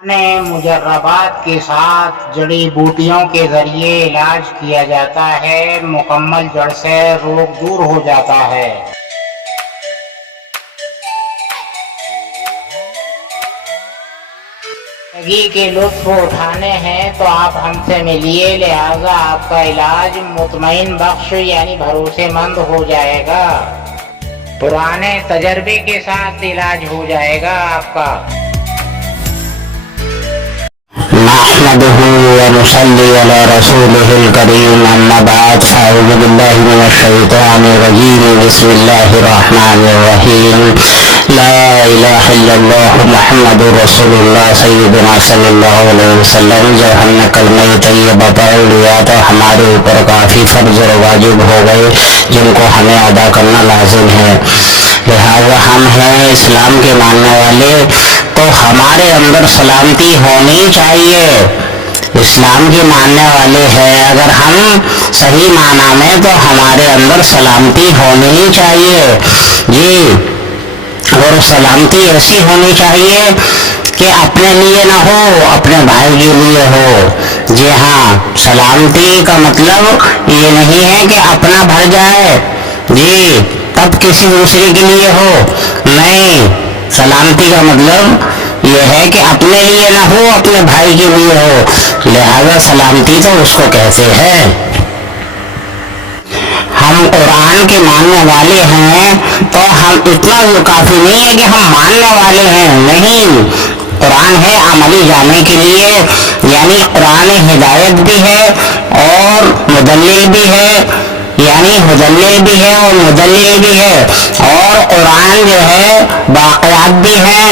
मुजर्रबात के साथ जड़ी बूटियों के जरिए इलाज किया जाता है, मुकम्मल जड़ से रोग दूर हो जाता है। जिंदगी के लुत्फ उठाने हैं तो आप हमसे मिलिए, लिहाजा आपका इलाज मुतमईन बख्श यानी भरोसेमंद हो जाएगा। पुराने तजर्बे के साथ इलाज हो जाएगा आपका। नहमदुहु व नुसल्ली अला रसूलिहिल करीम, अम्मा बाद, फ़अऊज़ु बिल्लाहि मिनश शैतानिर रजीम, बिस्मिल्लाहिर रहमानिर रहीम। ला इलाहा इल्लल्लाह मुहम्मदुर रसूलुल्लाह सय्यदुना सल्लल्लाहु अलैहि वसल्लम। जब हमने कलमा तैयबा पढ़ लिया तो हमारे ऊपर काफ़ी फ़र्ज़ और वाजिब हो गए जिनको हमें अदा करना लाजिम है। लिहाजा हम हैं इस्लाम के मानने वाले, तो हमारे अंदर सलामती होनी चाहिए। इस्लाम के मानने वाले हैं अगर हम सही माना में, तो हमारे अंदर सलामती होनी ही चाहिए जी। और सलामती ऐसी होनी चाहिए कि अपने लिए ना हो, अपने भाई के लिए हो। जी हाँ, सलामती का मतलब ये नहीं है कि अपना भर जाए जी तब किसी दूसरे के लिए हो, नहीं। सलामती का मतलब यह है कि अपने लिए ना हो, अपने भाई के लिए हो। लिहाजा सलामती तो उसको कहते हैं। हम कुरान के मानने वाले हैं तो हम इतना काफी नहीं है कि हम मानने वाले हैं, नहीं। कुरान है अमली जाने के लिए, यानी कुरान हिदायत भी है और मुदल्लिल भी है, यानी मुदल्लिल भी है और मुदल्लिल भी है। और कुरान जो है वाक़यात भी है,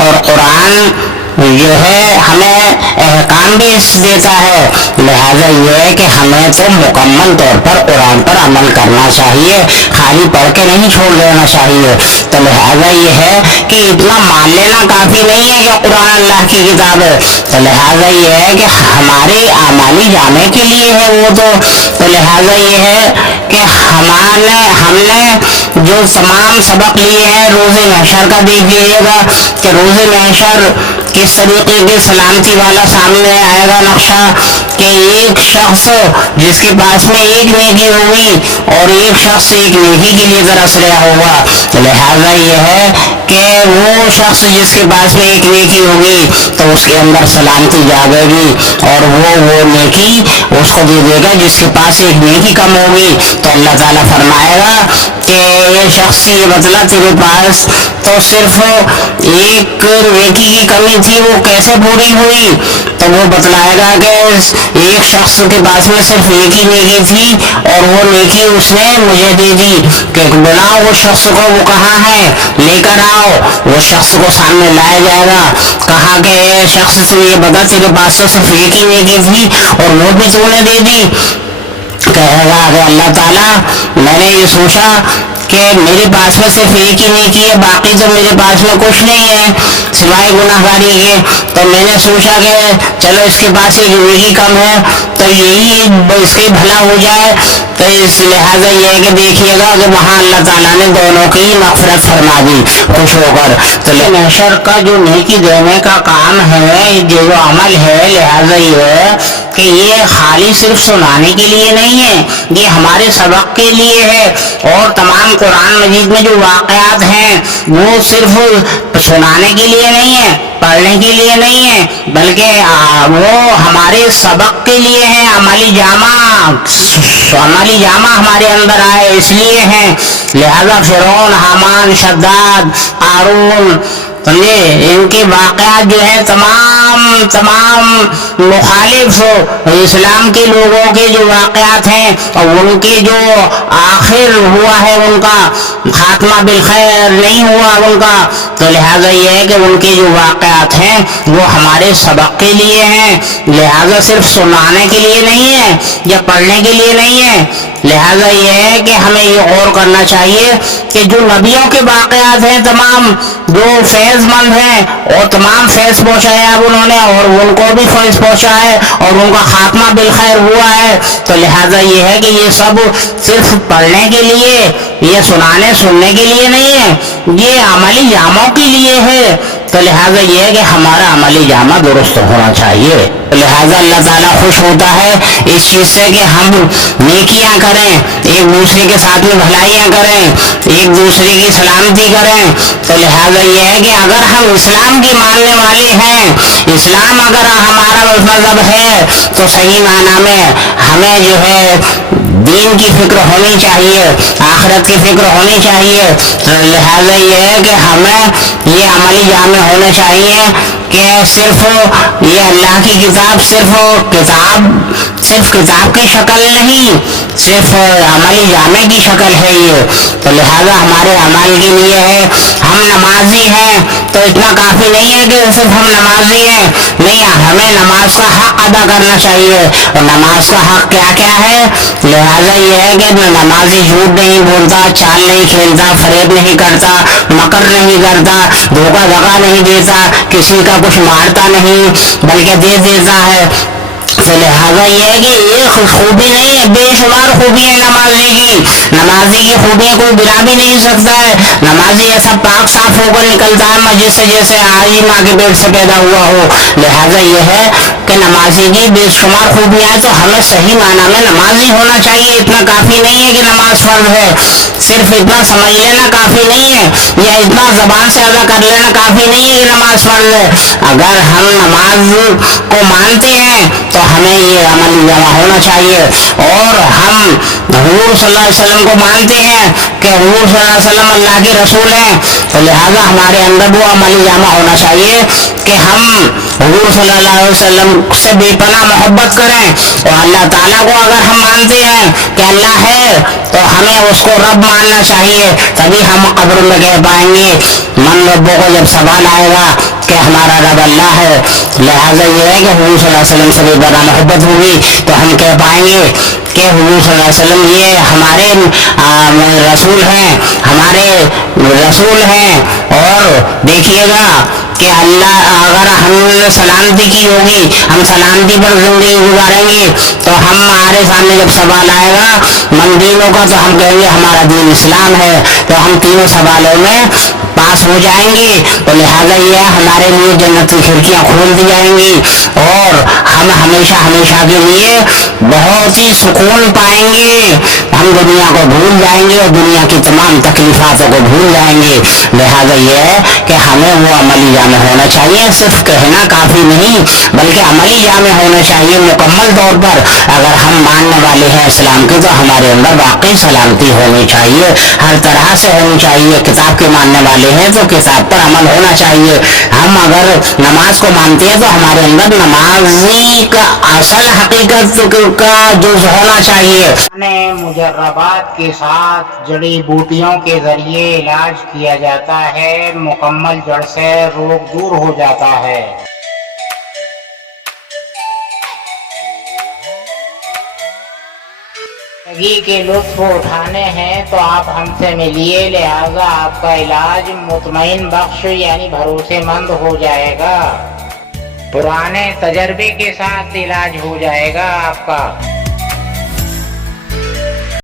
और कुरान जो है हमें अहकाम भी देता है। लिहाजा ये है कि हमें तो मुकम्मल तौर पर कुरान पर अमल करना चाहिए, खाली पढ़ के नहीं छोड़ देना चाहिए। तो लिहाजा ये है कि इतना मान लेना काफ़ी नहीं है कि कुरान अल्लाह की किताब है। तो लिहाजा ये है कि हमारे आमाली जाने के लिए है वो तो लिहाजा ये है कि हमने जो तमाम सबक लिए हैं रोज़े महशर का देख लीजिएगा कि रोज़े महशर किस तरीके के सलामती वाला सामने आएगा नक्शा, कि एक शख्स जिसके पास में एक नेकी होगी और एक शख्स एक नेकी के लिए तरस रहा होगा। तो लिहाजा ये है कि वो शख्स जिसके पास में एक नेकी होगी तो उसके अंदर सलामती जागेगी और वो नेकी उसको दे देगा जिसके पास एक नेकी कम होगी। तो अल्लाह ताला फरमाएगा कि ये शख्स ये मतलब तेरे पास तो सिर्फ एक नेकी की कमी थी, वो कैसे पूरी हुई? तो वो बतलाएगा कि एक शख्स के पास में सिर्फ एक ही नेकी थी और वो नेकी उसने मुझे दे दी कि बुलाओ वो शख्स को, वो कहाँ है, लेकर आओ। वो शख्स को सामने लाया जाएगा, कहा कि शख्स से ये बता तेरे पास तो सिर्फ एक ही नेकी थी और वो भी तूने दे दी। कहेगा कि अल्लाह ताला मैंने ये सोचा कि मेरे पास में सिर्फ एक ही नेकी है, बाकी तो मेरे पास में कुछ नहीं है सिवाय गुनाहगारी के। तो मैंने सोचा कि चलो इसके पास एक नेकी कम है तो यही इसके भला हो जाए। तो इस लिहाजा ये है कि देखिएगा कि वहाँ अल्लाह ताला ने दोनों की मग़फ़िरत फरमा दी खुश होकर। तो महशर का जो नेकी देने का काम है, जो अमल है, लिहाजा ये है कि ये खाली सिर्फ सुनाने के लिए नहीं है, ये हमारे सबक के लिए है। और तमाम कुरान मजीद में जो वाक़यात हैं वो सिर्फ सुनाने के लिए नहीं है, पढ़ने के लिए नहीं है, बल्कि वो हमारे सबक के लिए है। अमली जामा हमारे अंदर आए इसलिए हैं। लिहाजा फिरौन, हामान, शद्दाद, कारून, समझे, इनके वाक़यात जो है तमाम मुखालिफ इस्लाम के लोगों के जो वाक़यात हैं और उनके जो आखिर हुआ है, उनका खात्मा बिलखैर नहीं हुआ उनका। तो लिहाजा ये है कि उनके जो वाक़यात हैं वो हमारे सबक के लिए हैं। लिहाजा सिर्फ सुनाने के लिए नहीं है या पढ़ने के लिए नहीं है। लिहाजा ये है कि हमें ये गौर करना चाहिए कि जो नबियों के वाक़यात हैं तमाम, जो फैज़मंद हैं और तमाम फैज़ पहुँचाया उन्होंने और उनको भी फैज़ पहुँचा है और उनका खात्मा बिलखैर हुआ है। तो लिहाजा ये है कि ये सब सिर्फ पढ़ने के लिए, ये सुनने के लिए नहीं है, ये अमली जामों के लिए है تو لہٰذا یہ ہے کہ ہمارا عملی جامہ درست ہونا چاہیے. لہٰذا اللہ تعالیٰ خوش ہوتا ہے اس چیز سے کہ ہم نیکیاں کریں, ایک دوسرے کے ساتھ میں بھلائیاں کریں, ایک دوسرے کی سلامتی کریں. تو لہٰذا یہ ہے کہ اگر ہم اسلام کی ماننے والے ہیں, اسلام اگر ہمارا مذہب ہے, تو صحیح معنی میں ہمیں جو ہے دین کی فکر ہونی چاہیے, آخرت کی فکر ہونی چاہیے. تو لہٰذا یہ ہے کہ ہمیں یہ عملی جامع ہونے چاہیے کہ صرف یہ اللہ کی کتاب صرف کتاب کی شکل نہیں, صرف عملی جامع کی شکل ہے یہ. تو لہٰذا ہمارے عمل کے لیے ہے, ہم نمازی ہیں تو اتنا کافی نہیں ہے کہ صرف ہم نمازی ہیں, نہیں, ہمیں نماز کا حق ادا کرنا چاہیے. اور نماز کا حق کیا کیا ہے؟ لہٰذا یہ ہے کہ نمازی جھوٹ نہیں بولتا, چال نہیں کھیلتا, فریب نہیں کرتا, مکر نہیں کرتا, دھوکہ دھڑا نہیں دیتا, کسی کا کچھ مارتا نہیں بلکہ دے دیتا ہے. تو لہٰذا یہ ہے کہ ایک خوبی نہیں ہے, بے شمار خوبی ہے نمازی کی. نمازی کی خوبیاں کوئی گرا بھی نہیں سکتا ہے. نمازی ایسا پاک صاف ہو کر نکلتا ہے مسجد سے جیسے آج ہی ماں کے پیٹ سے پیدا ہوا ہو. لہٰذا یہ ہے کہ نمازی کی بے شمار خوبیاں ہیں, تو ہمیں صحیح معنی میں نمازی ہونا چاہیے. اتنا کافی نہیں ہے کہ نماز فرض ہے, صرف اتنا سمجھ لینا کافی نہیں ہے, یا اتنا زبان سے ادا کر لینا کافی نہیں ہے کہ نماز فرض ہے. اگر ہم نماز کو مانتے ہیں تو ہمیں یہ عملی جامع ہونا چاہیے. اور ہم حضور صلی اللہ علیہ وسلم کو مانتے ہیں کہ حضور صلی اللہ علیہ وسلم اللہ کے رسول ہیں, تو لہٰذا ہمارے اندر وہ عملی جامع ہونا چاہیے کہ ہم حضور صلی اللہ علیہ وسلم سے بے پناہ محبت کریں. اور اللہ تعالیٰ کو اگر ہم مانتے ہیں کہ اللہ ہے تو ہمیں اس کو رب ماننا چاہیے, تبھی ہم قبر میں کہہ پائیں گے من ربوں کو, جب سوال آئے گا کہ ہمارا رب اللہ ہے. لہٰذا یہ ہے کہ حضور صلی اللہ علیہ وسلم سے بے پناہ محبت ہوگی تو ہم کہہ پائیں گے کہ حضور صلی اللہ علیہ وسلم یہ ہمارے رسول ہیں, ہمارے رسول ہیں. اور دیکھیے گا کہ اللہ اگر ہم نے سلامتی کی ہوگی, ہم سلامتی پر زندگی گزاریں گے, تو ہمارے سامنے جب سوال آئے گا من دینوں کا, تو ہم کہیں گے ہمارا دین اسلام ہے. تو ہم تینوں سوالوں میں پاس ہو جائیں گے. تو لہٰذا یہ ہمارے لیے جنت کی کھڑکیاں کھول دی جائیں گی, اور ہم ہمیشہ ہمیشہ کے لیے بہت ہی سکون پائیں گے. ہم دنیا کو بھول جائیں گے اور دنیا کی تمام تکلیفات کو بھول جائیں گے. لہٰذا یہ ہے کہ ہمیں وہ عملی جامع ہونا چاہیے, صرف کہنا کافی نہیں بلکہ عملی جامع ہونا چاہیے مکمل طور پر. اگر ہم ماننے والے ہیں اسلام کے, تو ہمارے اندر واقعی سلامتی ہونی چاہیے, ہر طرح سے ہونی چاہیے. کتاب کے ماننے والے ہیں تو کتاب پر عمل ہونا چاہیے. ہم اگر نماز کو مانتے ہیں تو ہمارے اندر نمازی کا اصل حقیقت کا جو ہونا چاہیے. مجربات کے ساتھ جڑی بوٹیوں کے ذریعے علاج کیا جاتا ہے, مکمل جڑ سے روگ دور ہو جاتا ہے. زندگی کے لطف اٹھانے ہیں تو آپ ہم سے ملیے, لہذا آپ کا علاج مطمئن بخش یعنی بھروسے مند ہو جائے گا. پرانے تجربے کے ساتھ علاج ہو جائے گا آپ کا.